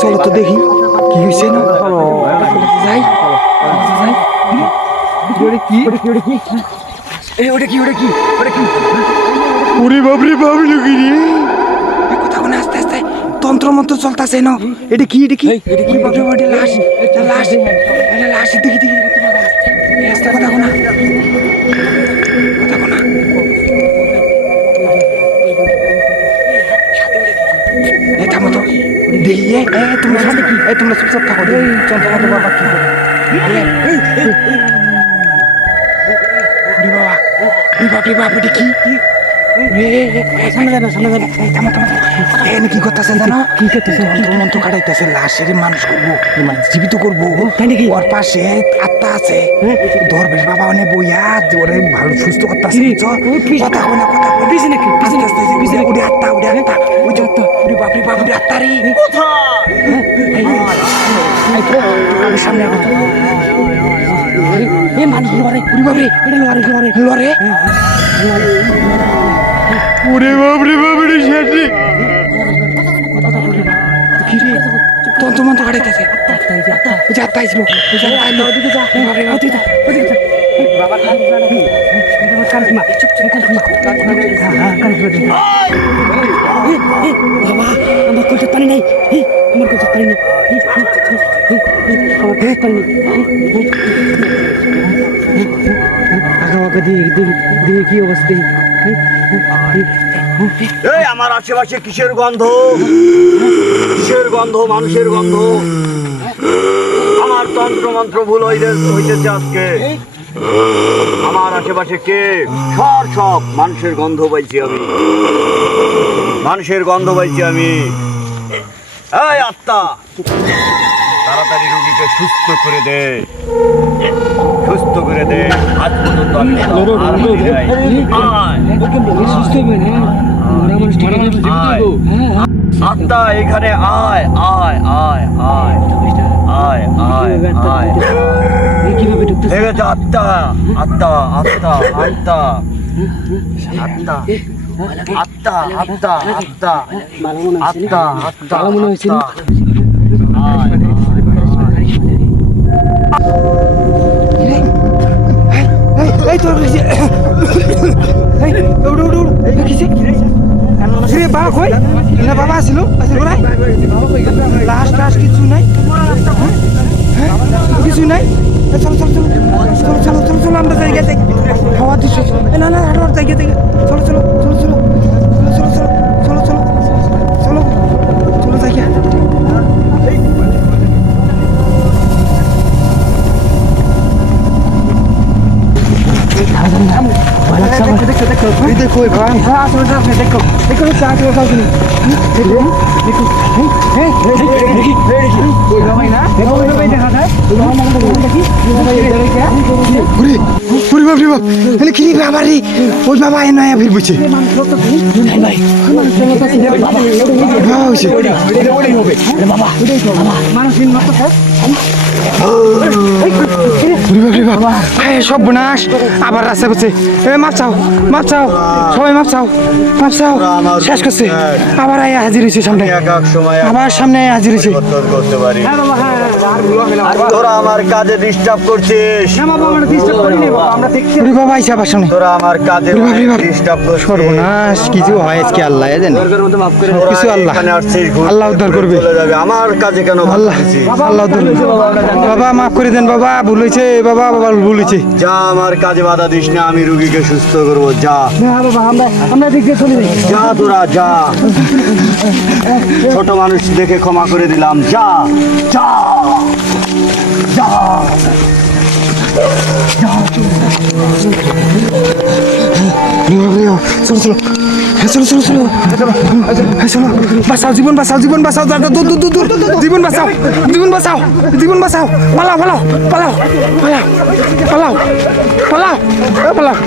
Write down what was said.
চলো তো দেখি কি হয়েছে না যাই আস্তে আস্তে তন্ত্র মন্ত্র চলতেছে না। এটা কি লাশ দেখি কথা কোনা থামো তো দেখি তোমরা চুপচাপ থাকো চন্দ্রমন্ত্র বাবা কি করে বাবা কি কি করতেছে জানো? মন্ত্র কাটাইতেছে লাশের মানুষ করবো, জীবিত করবো। ওর পাশে আত্মা আছে, দরবেশ বাবা অনেক বইয়া ওরে ভালো সুস্থ করতেছে। কথা কই না আত্মা বাপরে আত্মা রে সামনে মানুষ লড়ে ওরে বাপরে শেষে তন্ত্র মন্ত্র কাটাইতেছে। আত্মা আসলো বাবা আমার কলতে পানি নাই, আমার কলতে পানি নেই, কি অবস্থা? এই আমার আশেপাশে কিসের গন্ধ মানুষের গন্ধ। আমার তন্ত্র মন্ত্র ভুল হইতেছে আজকে। আমার আশেপাশে কে? সব মানুষের গন্ধ পাইছি আমি। এই আত্মা, তাড়াতাড়ি রোগীকে সুস্থ করে দে। আজ পর্যন্ত আমি আত্মা এখানে আয়। বাবা আসিল লাশ কিছু নাই, চলো আমরা জায়গা থেকে খাওয়া দিচ্ছ না জায়গা থেকে চলো জায়গা। দেখো ভাই ওই বাবা এ নয়া ফির বুঝছে সব বোনাস আবার রাস্তা করছে। মাপ চাও সবাই মাপ চাও শেষ করছে। আবার হাজির হয়েছে সামনে, তোরা আমার কাজে ডিস্টার্ব করছিস। বাবা আইসা আবার সামনে তোরা আমার কাজে ডিস্টার্ব করছিস। সর্বনাশ কিছু হয় আজকে আল্লাহ জানে, কিছু আল্লাহ উদ্ধার করবে। আমার কাজে কেন আল্লাহ উদ্ধার বাবা মাফ করে দেন বাবা, ভুল হয়েছে বাবা ভুল হয়েছে। যা আমার কাজে বাধা দিস না, আমি রুগীকে সুস্থ করবো। যা তোরা যা, ছোট মানুষ দেখে ক্ষমা করে দিলাম। যা চলো বাঁচাও, জীবন বাঁচাও, জীবন বাঁচাও, পালাও